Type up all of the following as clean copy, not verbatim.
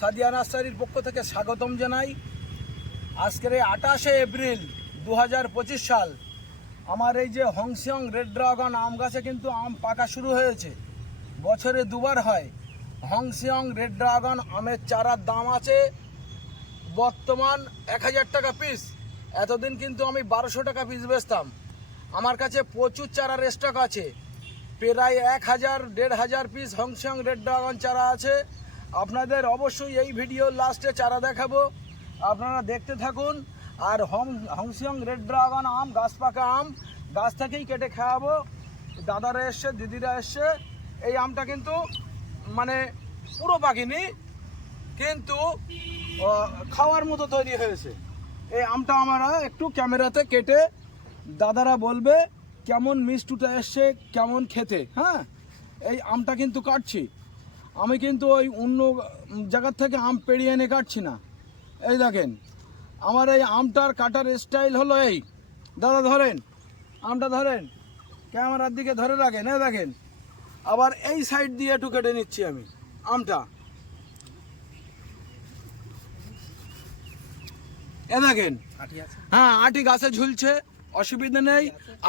সাদিয়া নার্সারির পক্ষ থেকে স্বাগতম জানাই। আজকের এই 28শে এপ্রিল 2025 সাল আমার এই যে হংসিয়ং রেড ড্রাগন আম গাছে কিন্তু আম পাকা শুরু হয়েছে। বছরে দুবার হয়। হংসিয়ং রেড ড্রাগন আমের চারার দাম আছে বর্তমান 1000 টাকা পিস। এতদিন কিন্তু আমি 1200 টাকা পিস বেচতাম। আমার কাছে প্রচুর চারার স্টক আছে, প্রায় 1000-1500 পিস হংসিয়ং রেড ড্রাগন চারা আছে। আপনাদের অবশ্যই এই ভিডিওর লাস্টে চারা দেখাবো, আপনারা দেখতে থাকুন। আর হংসিয়ং রেড ড্রাগন আম গাছ পাকা আম, গাছ থেকেই কেটে খাওয়াবো। দাদারা এসছে, দিদিরা এসছে। এই আমটা কিন্তু মানে পুরো পাকিনি, কিন্তু খাওয়ার মতো তৈরি হয়েছে। এই আমটা আমরা একটু ক্যামেরাতে কেটে দাদারা বলবে কেমন মিষ্টুটা এসছে, কেমন খেতে। হ্যাঁ, এই আমটা কিন্তু কাটছি আমি, কিন্তু ওই অন্য জায়গার থেকে আম পেড়িয়ে এনে কাটছি না। এই দেখেন আমার এই আমটার কাটার স্টাইল হলো এই। দাদা ধরেন, আমটা ধরেন, ক্যামেরার দিকে ধরে রাখেন। এই দেখেন, আবার এই সাইড দিয়ে একটু কেটে নিচ্ছি আমি আমটা। এ দেখেন, হ্যাঁ আটি গাছে ঝুলছে, অসুবিধা নেই।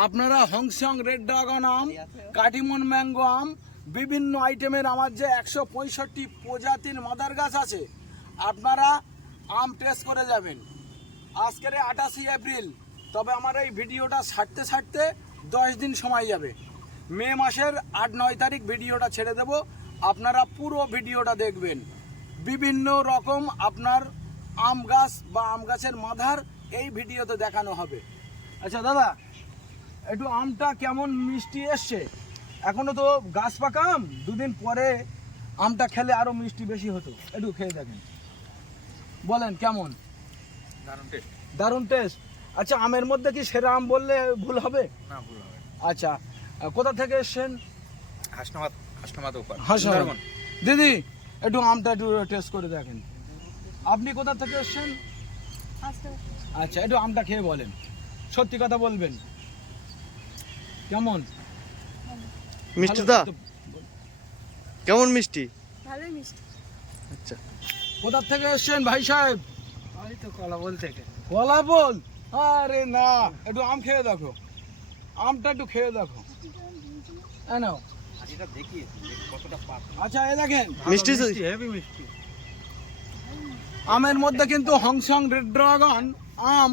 আপনারা হংসিয়ং রেড ড্রাগন আম, কাটিমন ম্যাঙ্গো আম, বিভিন্ন আইটেমের আমার যে 165 প্রজাতির মাদার গাছ আছে, আপনারা আম টেস্ট করে যাবেন। আজকের 28শে এপ্রিল, তবে আমার এই ভিডিওটা ছাড়তে 10 দিন সময় যাবে। মে মাসের 8-9 তারিখ ভিডিওটা ছেড়ে দেব। আপনারা পুরো ভিডিওটা দেখবেন। বিভিন্ন রকম আপনার আম গাছ বা আম গাছের মাদার এই ভিডিওতে দেখানো হবে। আচ্ছা দাদা, একটু আমটা কেমন মিষ্টি এসছে? এখনো তো গাছ পাকা আম, দুদিন পরে আমটা খেলে আরো মিষ্টি বেশি হতো। একটু খেয়ে দেখেন, বলেন কেমন? দারুণ টেস্ট। আচ্ছা, আমের মধ্যে কি সেরা আম বললে ভুল হবে? না, ভুল হবে। আচ্ছা, কোথা থেকে এসছেন? হাসনাবাদ। দিদি একটু আমটা একটু টেস্ট করে দেখেন। আপনি কোথা থেকে এসছেন? আচ্ছা, একটু আমটা খেয়ে বলেন, সত্যি কথা বলবেন। কেমন মিষ্টি? দা কেমন মিষ্টি? ভালোই মিষ্টি। আচ্ছা, কোথা থেকে এসছেন ভাই সাহেব? আমি তো কলাবল থেকে। কলাবল? আরে না, একটু আম খেয়ে দেখো, আমটা একটু খেয়ে দেখো। নাও, আচ্ছা এই দেখেন মিষ্টি হেভি মিষ্টি। আমের মধ্যে কিন্তু হংসিয়ং রেড ড্রাগন আম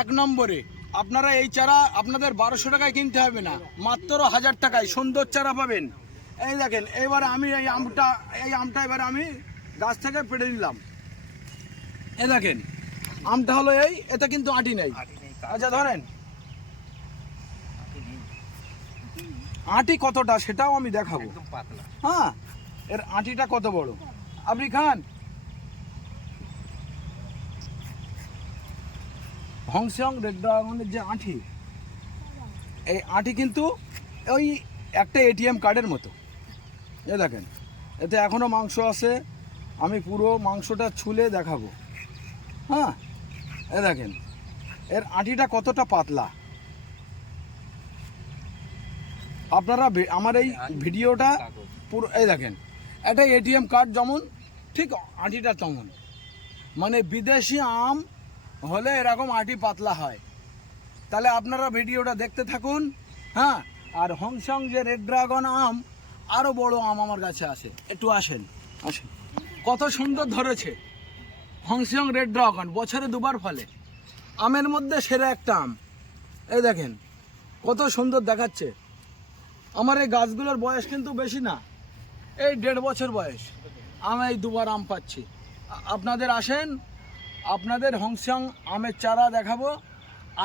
1 নম্বরে। আপনারা এই চারা আপনাদের 1200 টাকায় কিনতে হবে না, মাত্র 1000 টাকায় সুন্দর চারা পাবেন। এই দেখেন, এবারে আমি এই আমটা এবারে আমি গাছ থেকে পেড়ে নিলাম। এই দেখেন আমটা হলো এই, এটা কিন্তু আটি নেই। আচ্ছা ধরেন, আটি কতটা সেটাও আমি দেখাবো। হ্যাঁ, এর আটিটা কত বড় আপনি খান। হংসিয়ং রেড ড্রাগনের যে আঁটি, এই আঁটি কিন্তু ওই একটা এটিএম কার্ডের মতো। এ দেখেন, এতে এখনও মাংস আছে, আমি পুরো মাংসটা ছুলে দেখাবো। হ্যাঁ, এ দেখেন এর আঁটিটা কতটা পাতলা। আপনারা আমার এই ভিডিওটা পুরো, এই দেখেন একটা এটিএম কার্ড যেমন, ঠিক আঁটিটা তেমন। মানে বিদেশি আম হলে এরকম আটি পাতলা হয়। তাহলে আপনারা ভিডিওটা দেখতে থাকুন। হ্যাঁ, আর হংসিয়ং যে রেড ড্রাগন আম, আরও বড় আম আমার কাছে আছে, একটু আসেন। কত সুন্দর ধরেছে হংসিয়ং রেড ড্রাগন, বছরে দুবার ফলে। আমের মধ্যে সেরা একটা আম। এই দেখেন কত সুন্দর দেখাচ্ছে। আমার এই গাছগুলোর বয়স কিন্তু বেশি না, এই 1.5 বছর বয়স। আমি এই দুবার আম পাচ্ছি। আপনাদের আসেন, আপনাদের হংসিয়ং আমের চারা দেখাবো,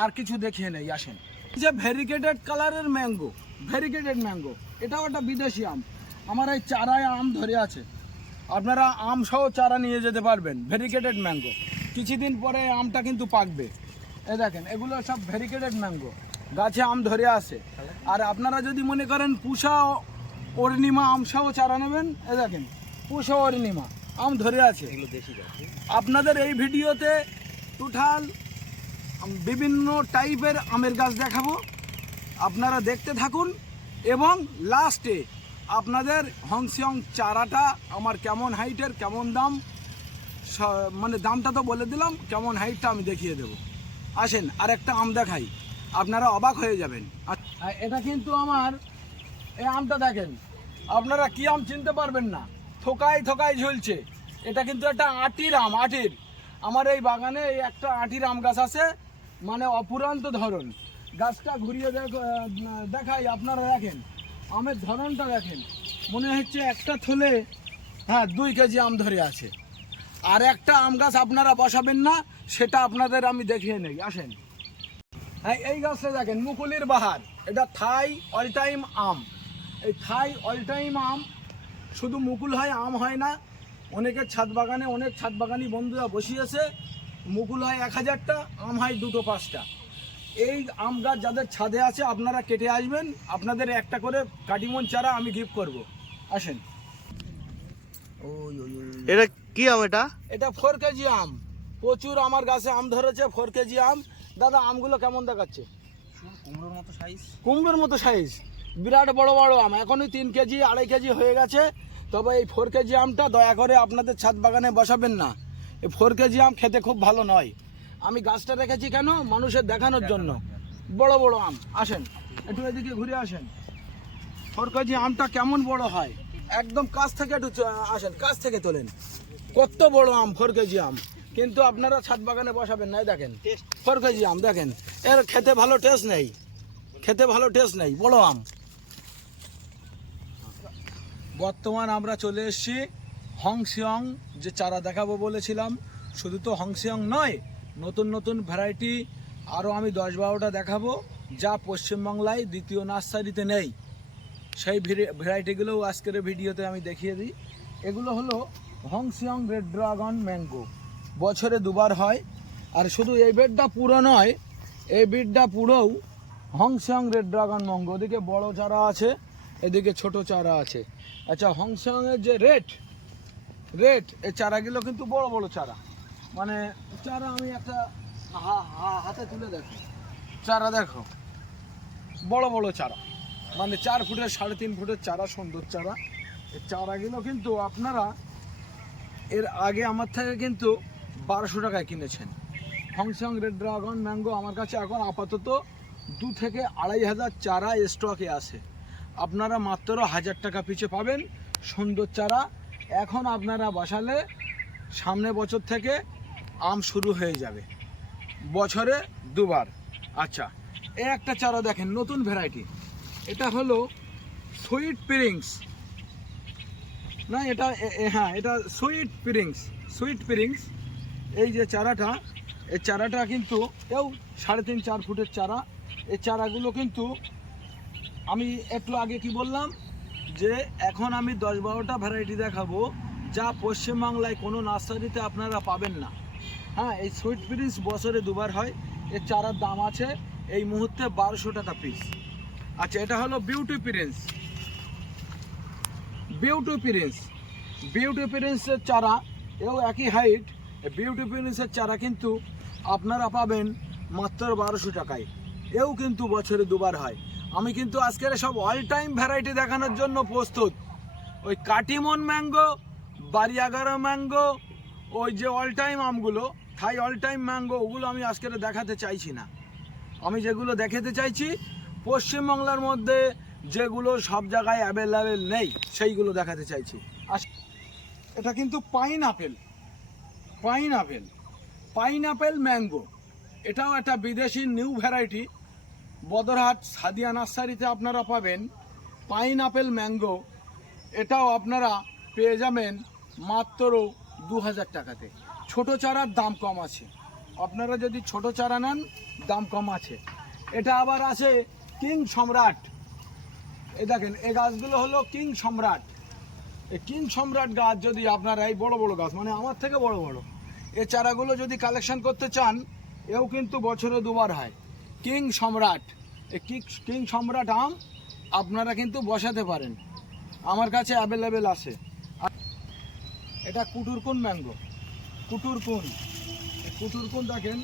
আর কিছু দেখিয়ে নেই। আসেন, যে ভেরিকেটেড কালারের ম্যাঙ্গো, ভেরিকেটেড ম্যাঙ্গো, এটাও একটা বিদেশি আম। আমার এই চারায় আম ধরে আছে, আপনারা আম সহ চারা নিয়ে যেতে পারবেন। ভেরিকেটেড ম্যাঙ্গো, কিছুদিন পরে আমটা কিন্তু পাকবে। এই দেখেন এগুলো সব ভেরিকেটেড ম্যাঙ্গো, গাছে আম ধরে আছে। আর আপনারা যদি মনে করেন পুষা অরুণিমা আম সহ চারা নেবেন, এই দেখেন পুষা অরুণিমা আম ধরে আছে। আপনাদের এই ভিডিওতে টোটাল বিভিন্ন টাইপের আমের গাছ দেখাবো, আপনারা দেখতে থাকুন। এবং লাস্টে আপনাদের হংসিয়ং চারাটা আমার কেমন হাইটের, কেমন দাম মানে দামটা তো বলে দিলাম, কেমন হাইটটা আমি দেখিয়ে দেবো। আসেন আর একটা আম দেখাই, আপনারা অবাক হয়ে যাবেন। আর এটা কিন্তু আমার এই আমটা দেখেন, আপনারা কি আম চিনতে পারবেন না, থোকায় থোকায় ঝুলছে। এটা কিন্তু একটা আটির আম, আটির। আমার এই বাগানে এই একটা আটির আম গাছ আছে, মানে অপুরান্ত ধরন। গাছটা ঘুরিয়ে দেখাই, আপনারা দেখেন আমের ধরনটা দেখেন, মনে হচ্ছে একটা থলে 2 কেজি আম ধরে আছে। আর একটা আম গাছ আপনারা বসাবেন না, সেটা আপনাদের আমি দেখিয়ে নেই। আসেন, হ্যাঁ এই গাছটা দেখেন, মুকুলির বাহার। এটা থাই অল টাইম আম। এই থাই অল টাইম আম শুধু মুকুল হয়, আম হয় না। অনেকের ছাদ বাগানে, অনেক ছাদ বাগানি বন্ধুরা বসিয়েছে, মুকুল হয় 1000টা, আম হয় 2-5টা। এই আম গাছ যাদের ছাদে আছে আপনারা কেটে আসবেন, আপনাদের একটা করে কাটিমন চারা আমি গিফট করব। আসেন। এটা কি আম এটা? এটা 4 কেজি আম। প্রচুর আমার গাছে আম ধরেছে, 4 কেজি আম। দাদা আমগুলো কেমন দেখাচ্ছে? কুমড়োর মতো সাইজ। কুমড়োর মতো সাইজ, বিরাট বড় বড় আম। এখনই 3 কেজি 2.5 কেজি হয়ে গেছে। তবে এই 4 কেজি আমটা দয়া করে আপনাদের ছাদ বাগানে বসাবেন না। এই 4 কেজি আম খেতে খুব ভালো নয়। আমি গাছটা রেখেছি কেন? মানুষের দেখানোর জন্য। বড় বড় আম। আসেন একটু এদিকে ঘুরে আসেন, 4 কেজি আমটা কেমন বড় হয়, একদম কাছ থেকে একটু আসেন, কাছ থেকে তোলেন। কত বড় আম, 4 কেজি আম। কিন্তু আপনারা ছাদ বাগানে বসাবেন না। এই দেখেন 4 কেজি আম, দেখেন এর খেতে ভালো টেস্ট নেই, খেতে ভালো টেস্ট নেই, বড় আম। বর্তমান আমরা চলে এসেছি হংসিয়ং, যে চারা দেখাবো বলেছিলাম। শুধু তো হংসিয়ং নয়, নতুন নতুন ভ্যারাইটি আরও আমি 10-12টা দেখাবো, যা পশ্চিমবাংলায় দ্বিতীয় নার্সারিতে নেই। সেই ভ্যারাইটিগুলোও আজকের ভিডিওতে আমি দেখিয়ে দিই। এগুলো হলো হংসিয়ং রেড ড্রাগন ম্যাঙ্গো, বছরে 2বার হয়। আর শুধু এই বেডটা পুরো নয়, এই বেডটা পুরোও হংসিয়ং রেড ড্রাগন ম্যাঙ্গো। ওদিকে বড় চারা আছে, এদিকে ছোট চারা আছে। আচ্ছা, হংসিয়ংয়ের যে রেট এই চারাগুলো কিন্তু বড় বড় চারা। মানে চারা আমি একটা হাতে তুলে দেখো, চারা দেখো, বড় বড় চারা, মানে 4 ফুটের 3.5 ফুটের চারা, সুন্দর চারা। এই চারাগুলো কিন্তু আপনারা এর আগে আমার থেকে কিন্তু 1200 টাকায় কিনেছেন। হংসিয়ং রেড ড্রাগন ম্যাঙ্গো আমার কাছে এখন আপাতত 2 থেকে 2500 চারা স্টকে আছে। আপনারা মাত্র 1000 টাকা পিছে পাবেন সুন্দর চারা। এখন আপনারা বসালে সামনে বছর থেকে আম শুরু হয়ে যাবে, বছরে 2বার। আচ্ছা, এই একটা চারা দেখেন, নতুন ভ্যারাইটি। এটা হলো সুইট প্রিন্স, না এটা হ্যাঁ এটা সুইট প্রিন্স। এই যে চারাটা, এই চারাটা কিন্তু এও 3.5-4 ফুটের চারা। এই চারাগুলো কিন্তু আমি একটু আগে কি বললাম, যে এখন আমি 10-12টা ভ্যারাইটি দেখাবো, যা পশ্চিমবাংলায় কোনো নার্সারিতে আপনারা পাবেন না। হ্যাঁ, এই সুইট প্রিন্স বছরে 2বার হয়। এর চারার দাম আছে এই মুহূর্তে 1200 টাকা পিস। আচ্ছা, এটা হলো বিউটি প্রিন্সের চারা, এও একই হাইট। বিউটি প্রিন্সের চারা কিন্তু আপনারা পাবেন মাত্র 1200 টাকায়। এও কিন্তু বছরে 2বার হয়। আমি কিন্তু আজকের সব অল টাইম ভ্যারাইটি দেখানোর জন্য প্রস্তুত। ওই কাটিমন ম্যাঙ্গো, বাড়িয়াগারা ম্যাঙ্গো, ওই যে অল টাইম আমগুলো, থাই অল টাইম ম্যাঙ্গো, ওগুলো আমি আজকের দেখাতে চাইছি না। আমি যেগুলো দেখাতে চাইছি পশ্চিমবাংলার মধ্যে যেগুলো সব জায়গায় অ্যাভেলেবেল নেই, সেইগুলো দেখাতে চাইছি। এটা কিন্তু পাইনাপেল ম্যাঙ্গো। এটাও একটা বিদেশি নিউ ভ্যারাইটি। বদরহাট সাদিয়া নার্সারিতে আপনারা পাবেন পাইনাপেল ম্যাঙ্গো। এটাও আপনারা পেয়ে যাবেন মাত্র 2000 টাকাতে। ছোট চারার দাম কম আছে, আপনারা যদি ছোট চারা নেন দাম কম আছে। এটা আবার আছে কিং সম্রাট। এই দেখেন, এই গাছগুলো হলো কিং সম্রাট। এই কিং সম্রাট গাছ যদি আপনারা, এই বড় বড় গাছ, মানে আমার থেকে বড় বড়, এই চারাগুলো যদি কালেকশন করতে চান, এও কিন্তু বছরে 2বার হয়। কিং সম্রাট, এই কিং সম্রাট আম আপনারা কিন্তু বসাতে পারেন, আমার কাছে অ্যাভেলেবেল আছে। এটা কুটুরকুন ম্যাঙ্গো, কুটুরকুন দেখেন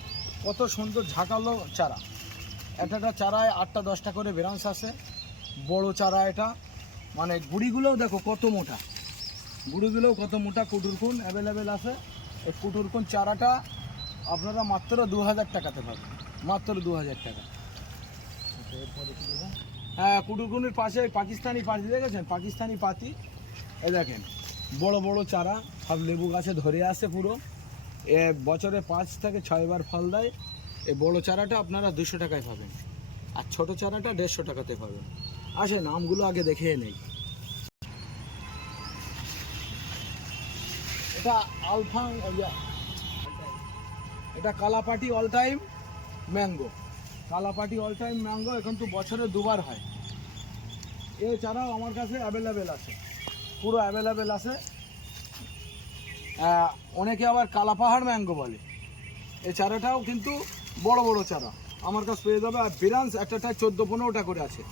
কত সুন্দর ঝাঁকালো চারা। একটা চারায় 8টা-10টা করে ব্রাঞ্চ আছে, বড় চারা এটা। মানে গুড়িগুলোও দেখো কত মোটা, কুটুরকুন অ্যাভেলেবেল আছে। এই কুটুরকুন চারাটা আপনারা মাত্র 2000 টাকাতে পাবেন, মাত্র 2000 টাকা। হ্যাঁ, কুটুরকুনির পাশে পাকিস্তানি পাতি দেখেছেন, পাকিস্তানি পাতি, এই দেখেন বড় বড় চারা, সব লেবু গাছে ধরে আসে পুরো, এ বছরে 5 থেকে 6 বার ফল দেয়। এই বড় চারাটা আপনারা 200 টাকায় পাবেন, আর ছোট চারাটা 150 টাকাতে পাবেন। আসেন আমগুলো আগে দেখে নেই। এটা আলফাং, এটা Kalapati all time mango, Kalapati all time mango. এখন তো বছরে 2 বার হয়। এছাড়াও আমার কাছে অ্যাভেলেবেল আছে, পুরো অ্যাভেলেবেল আছে। অনেকে আবার কালাপাহাড় ম্যাঙ্গো বলে। এই চারাটাও কিন্তু বড় বড় চারা আমার কাছে পেয়ে যাবে। আর বিরান্স একটাটায় 14-15টা করে আছে।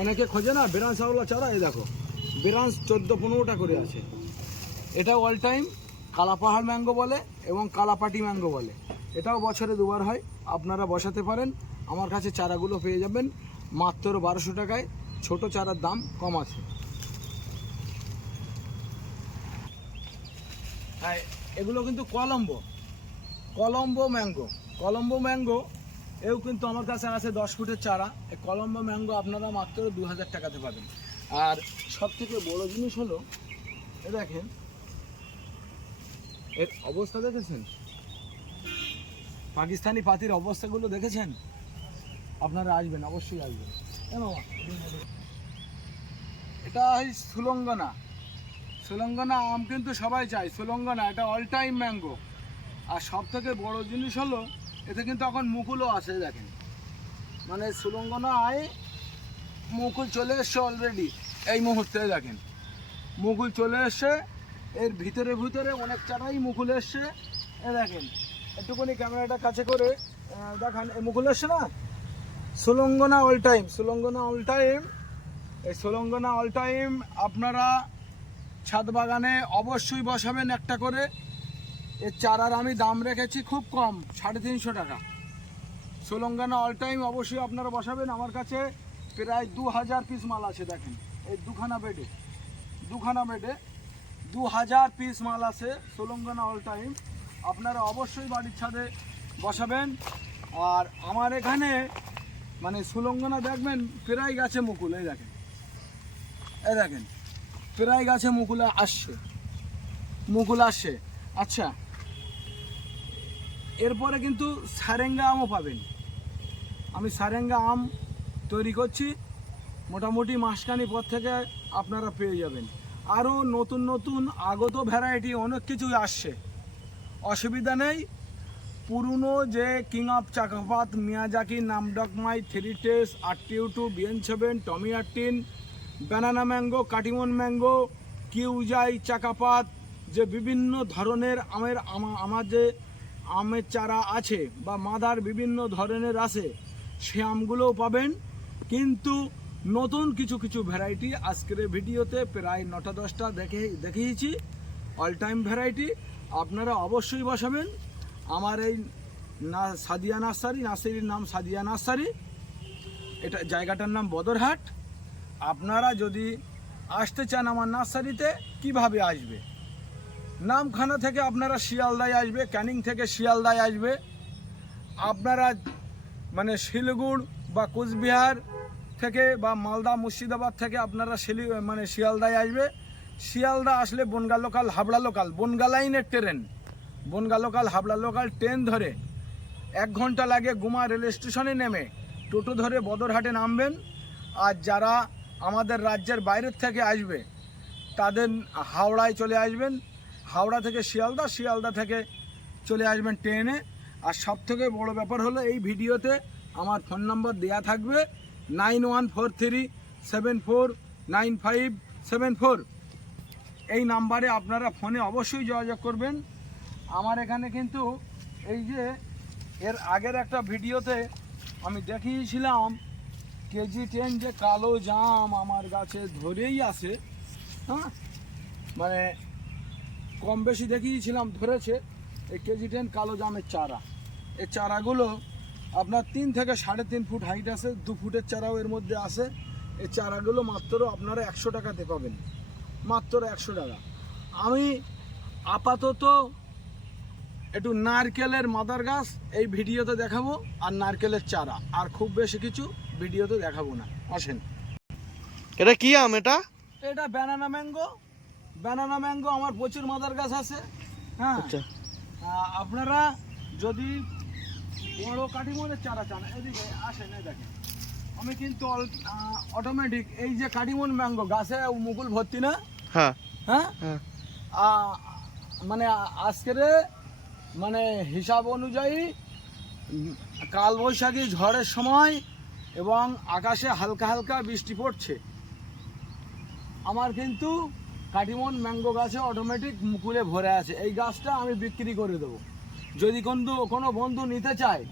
অনেকে খোঁজে না বিরান্সওয়ালা চারা, এই দেখো বিরান্স 14-15টা করে আছে। এটাও অল টাইম কালাপাহাড় ম্যাঙ্গো বলে এবং কালাপাটি ম্যাঙ্গো বলে। এটাও বছরে 2 বার হয়, আপনারা বসাতে পারেন। আমার কাছে চারাগুলো পেয়ে যাবেন মাত্র 1200 টাকায়। ছোট চারার দাম কম আছে। হ্যাঁ, এগুলো কিন্তু কলম্বো ম্যাঙ্গো, কলম্বো ম্যাঙ্গো এও কিন্তু আমার কাছে আছে 10 ফুটের চারা। এই কলম্বো ম্যাঙ্গো আপনারা মাত্র 2000 টাকাতে পাবেন। আর সব থেকে বড় জিনিস হলো, এ দেখেন এর অবস্থা দেখেছেন, পাকিস্তানি পাতির অবস্থাগুলো দেখেছেন? আপনারা আসবেন, অবশ্যই আসবেন। এটা সুলঙ্গনা, সুলঙ্গনা আম কিন্তু সবাই চায়। সুলঙ্গনা এটা অল টাইম ম্যাঙ্গো। আর সব থেকে বড় জিনিস হলো এতে কিন্তু এখন মুকুলও আছে, দেখেন মানে সুলঙ্গনায় মুকুল চলে এসছে অলরেডি। এই মুহূর্তে দেখেন মুকুল চলে এসছে, এর ভিতরে ভিতরে অনেক চারাই মুকুল এসছে। এ দেখেন একটুখানি ক্যামেরাটা কাছে করে দেখান, এই মুকুল এসছে না। সুলঙ্গনা অল টাইম, সুলঙ্গনা অল টাইম। এই সুলঙ্গনা অল টাইম আপনারা ছাদ বাগানে অবশ্যই বসাবেন একটা করে। এর চারার আমি দাম রেখেছি খুব কম, 350 টাকা। সুলঙ্গনা অল টাইম অবশ্যই আপনারা বসাবেন। আমার কাছে প্রায় 2000 পিস মাল আছে, দেখেন এই দুখানা বেডে 2000 পিস মাল আছে সুলঙ্গনা অল টাইম। আপনারা অবশ্যই বাড়ির ছাদে বসাবেন। আর আমার এখানে মানে সুলঙ্গনা দেখবেন প্রায় গাছে মুকুল, এই দেখেন প্রায় গাছে মুকুল আসছে। আচ্ছা, এরপরে কিন্তু সারেঙ্গা আমও পাবেন। আমি সারেঙ্গা আম তৈরি করছি, মোটামুটি মাসখানি পর থেকে আপনারা পেয়ে যাবেন। আরও নতুন নতুন আগত ভ্যারাইটি অনেক কিছুই আসছে, অসুবিধা নেই। পুরনো যে king of Chakapat, Miyazaki, Nam Dok Mai, 3 টেস, 822, BN7, Tommy 18, banana mango, Katimon mango, কিউজাই, চাকাপাত, যে বিভিন্ন ধরনের আমার যে আমের চারা আছে বা মাদার বিভিন্ন ধরনের আছে, সে আমগুলোও পাবেন। কিন্তু নতুন কিছু কিছু ভ্যারাইটি আজকের ভিডিওতে প্রায় 9টা-10টা দেখিয়েছি অল টাইম ভ্যারাইটি। আপনারা অবশ্যই বসাবেন। আমার এই সাদিয়া নার্সারির নাম সাদিয়া নার্সারি, এটা জায়গাটার নাম বদরহাট। আপনারা যদি আসতে চান আমার নার্সারিতে, কিভাবে আসবে? নামখানা থেকে আপনারা শিয়ালদায় আসবে, ক্যানিং থেকে শিয়ালদায় আসবে। আপনারা মানে শিলিগুড়ি বা কোচবিহার থেকে বা মালদা মুর্শিদাবাদ থেকে আপনারা শিয়ালদায় আসবে। শিয়ালদা আসলে বনগা লোকাল, হাবড়া লোকাল, বনগা লাইনের train, Bongaon local Habra local train ধরে 1 ঘন্টা লাগে গুমা রেল স্টেশনে নেমে টোটো ধরে বদরহাটে নামবেন। আর যারা আমাদের রাজ্যের বাইরের থেকে আসবে তাদের হাওড়ায় চলে আসবেন, হাওড়া থেকে শিয়ালদা থেকে চলে আসবেন ট্রেনে। আর সবথেকে বড় ব্যাপার হলো এই ভিডিওতে আমার ফোন নম্বর দেয়া থাকবে 9143749574। এই নাম্বারে আপনারা ফোনে অবশ্যই যোগাযোগ করবেন। আমার এখানে কিন্তু এই যে এর আগের একটা ভিডিওতে আমি দেখিয়েছিলাম কেজি 10 যে কালো জাম আমার গাছে ধরেই আছে, হ্যাঁ মানে কম বেশি দেখিয়েছিলাম, ধরেছে। এই কেজি 10 কালো জামের চারা, এই চারাগুলো আপনার 3 থেকে 3.5 ফুট হাইট আছে, 2 ফুটের চারাও এর মধ্যে আছে। এই চারাগুলো মাত্র আপনারা 100 টাকাতে পাবেন, মাত্র 100 টাকা। আমি আপাতত একটু নারকেলের মাদার গাছ এই ভিডিওতে দেখাবো, আর নারকেলের চারা, আর খুব বেশি কিছু ভিডিওতে দেখাবো না। আসেন। এটা কি আম এটা? এটা ব্যানানা ম্যাঙ্গো। ব্যানানা ম্যাঙ্গো আমার প্রচুর মাদার গাছ আছে। হ্যাঁ, আচ্ছা, আপনারা যদি বড় কাটিমনের চারা চান, এদিকে আসেন। এই দেখেন, আমি কিন্তু অটোমেটিক এই যে কাটিমন ম্যাঙ্গো গাছে মুকুল ভর্তি না। হ্যাঁ হ্যাঁ, হ্যাঁ, মানে আজকের মানে হিসাব অনুযায়ী কালবৈশাখী ঝড়ের সময় এবং আকাশে হালকা হালকা বৃষ্টি পড়ছে, আমার কিন্তু কাটিমন ম্যাঙ্গো গাছে অটোমেটিক মুকুলে ভরে আছে। এই গাছটা আমি বিক্রি করে দেবো। যদি কোনো বন্ধু নিতে চায়,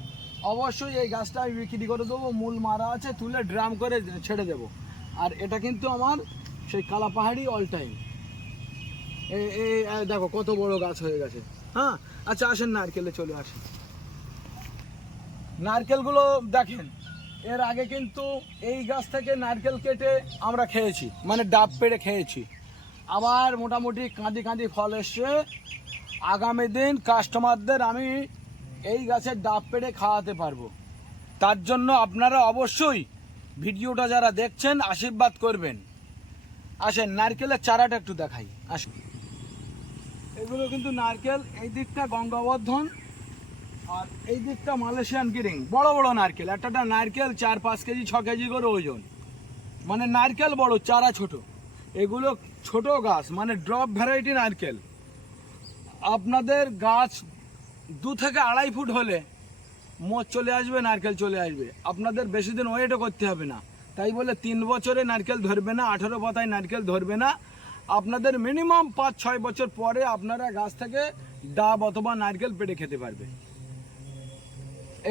অবশ্যই এই গাছটা আমি বিক্রি করে দেবো। মূল মারা আছে, তুলে ড্রাম করে ছেড়ে দেবো। আর এটা কিন্তু আমার সেই কালাপাহাড়ি অল টাইম। এই দেখো কত বড় গাছ হয়ে গেছে। হ্যাঁ, আচ্ছা আসেন নারকেলে চলে আসেন। নারকেলগুলো দেখেন, এর আগে কিন্তু এই গাছ থেকে নারকেল কেটে আমরা খেয়েছি, মানে ডাব পেড়ে খেয়েছি। আবার মোটামুটি কাঁদি ফল এসছে। আগামী দিন কাস্টমারদের আমি এই গাছের ডাব পেড়ে খাওয়াতে পারবো। তার জন্য আপনারা অবশ্যই ভিডিওটা যারা দেখছেন আশীর্বাদ করবেন। আসেন নারকেলের চারাটা একটু দেখাই। আসেন, এগুলো কিন্তু নারকেল। এই দিকটা গঙ্গাবর্ধন আর এই দিকটা মালয়েশিয়ান গিরিং। বড় বড় নারকেল, একটা নারকেল 4-5 কেজি 6 কেজি করে ওজন। মানে নারকেল বড়, চারা ছোট। এগুলো ছোট গাছ, মানে ড্রপ ভ্যারাইটি নারকেল। আপনাদের গাছ 2 থেকে 2.5 ফুট হলে মোচ চলে আসবে, নারকেল চলে আসবে। আপনাদের বেশি দিন ওয়েটও করতে হবে না। তাই বলে 3 বছরে নারকেল ধরবে না, 18 পাতায় নারকেল ধরবে না। আপনাদের মিনিমাম 5-6 বছর পরে আপনারা গাছ থেকে ডাব অথবা নারকেল পেড়ে খেতে পারবে।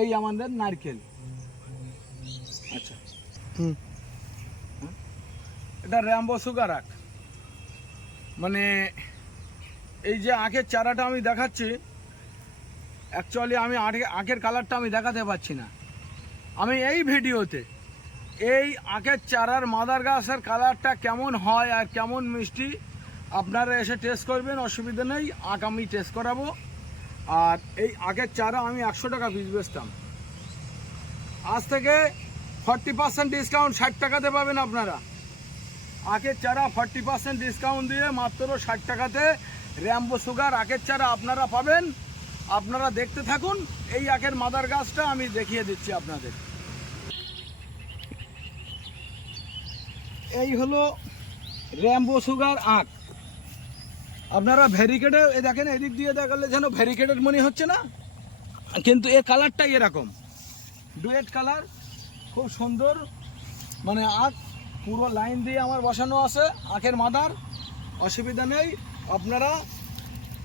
এই আমাদের নারকেল। আচ্ছা, হুম, এটা র্যাম্বো সুগার আখ। মানে এই যে আখের চারাটা আমি দেখাচ্ছি, অ্যাকচুয়ালি আমি আখের কালারটা আমি দেখাতে পারছি না। আমি এই ভিডিওতে এই আখের চারার মাদার গাছের কালারটা কেমন হয় আর কেমন মিষ্টি আপনারা এসে টেস্ট করবেন, অসুবিধা নেই। আখ আমি টেস্ট করাবো। আর এই আখের চারা আমি 100 টাকা পিস বেচতাম। আজ থেকে 40% ডিসকাউন্ট, 60 টাকাতে পাবেন আপনারা। আখের চারা 40% ডিসকাউন্ট দিয়ে মাত্র 60 টাকাতে র্যাম্বো সুগার আখের চারা আপনারা পাবেন। আপনারা দেখতে থাকুন। এই আখের মাদার গাছটা আমি দেখিয়ে দিচ্ছি আপনাদের। এই হলো র্যাম্বো সুগার আখ। আপনারা ভ্যারিকেটে দেখেন, এদিক দিয়ে দেখালে যেন ভ্যারিকেটেড মনে হচ্ছে না, কিন্তু এর কালারটাই এরকম ডুয়েট কালার, খুব সুন্দর। মানে আখ পুরো লাইন দিয়ে আমার বসানো আছে আখের মাদার, অসুবিধা নেই। আপনারা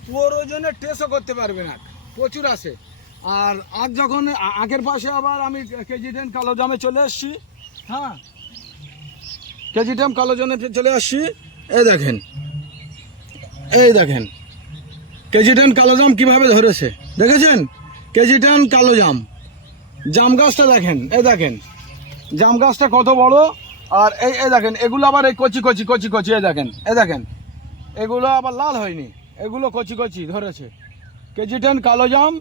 প্রয়োজনে টেস্টও করতে পারবেন। আখ প্রচুর আছে। আর আখ যখন আখের পাশে আবার আমি কেজি 10 কালো জামে চলে এসছি। হ্যাঁ, কেজি 10 কালো জামে চলে আসছি। এই দেখেন, এই দেখেন কেজি 10 কালো জাম কীভাবে ধরেছে, দেখেছেন? কেজি 10 কালো জাম। জাম গাছটা দেখেন, এই দেখেন জাম গাছটা কত বড়। আর এই দেখেন, এগুলো আবার এই কচি কচি কচি কচি, এই দেখেন এগুলো আবার লাল হয়নি, এগুলো কচি কচি ধরেছে। কেজি 10 কালো জাম।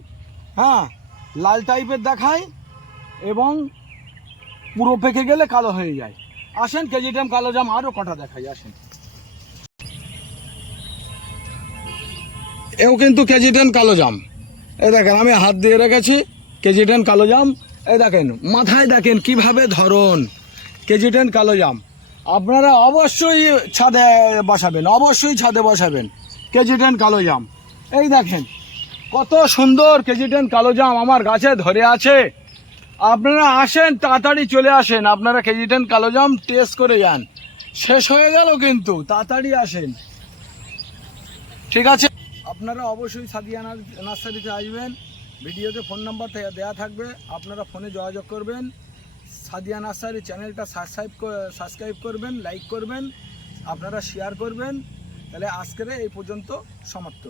হ্যাঁ, লাল টাইপের দেখায় এবং পুরো পেকে গেলে কালো হয়ে যায়। আসেন কেজি 10 কালো জাম আরও কটা দেখাই। আসেন, এও কিন্তু কেজি 10 কালো জাম। এই দেখেন আমি হাত দিয়ে রেখেছি কেজি 10 কালো জাম। এই দেখেন মাথায় দেখেন কিভাবে ধরন। কেজি 10 কালো জাম আপনারা অবশ্যই ছাদে বসাবেন, অবশ্যই ছাদে বসাবেন কেজি 10 কালো জাম। এই দেখেন কত সুন্দর কেজি 10 কালো জাম আমার গাছে ধরে আছে। আপনারা আসেন, তাড়াতাড়ি চলে আসেন। আপনারা কেজি 10 কালো জাম টেস্ট করে যান। শেষ হয়ে গেল কিন্তু, তাড়াতাড়ি আসেন। ঠিক আছে, আপনারা অবশ্যই সাদিয়া নার্সারিতে আসবেন। ভিডিওতে ফোন নাম্বার দেওয়া থাকবে, আপনারা ফোনে যোগাযোগ করবেন। সাদিয়া নার্সারি চ্যানেলটা সাবস্ক্রাইব করবেন, লাইক করবেন, আপনারা শেয়ার করবেন। তাহলে আজকের এই পর্যন্ত সমাপ্ত।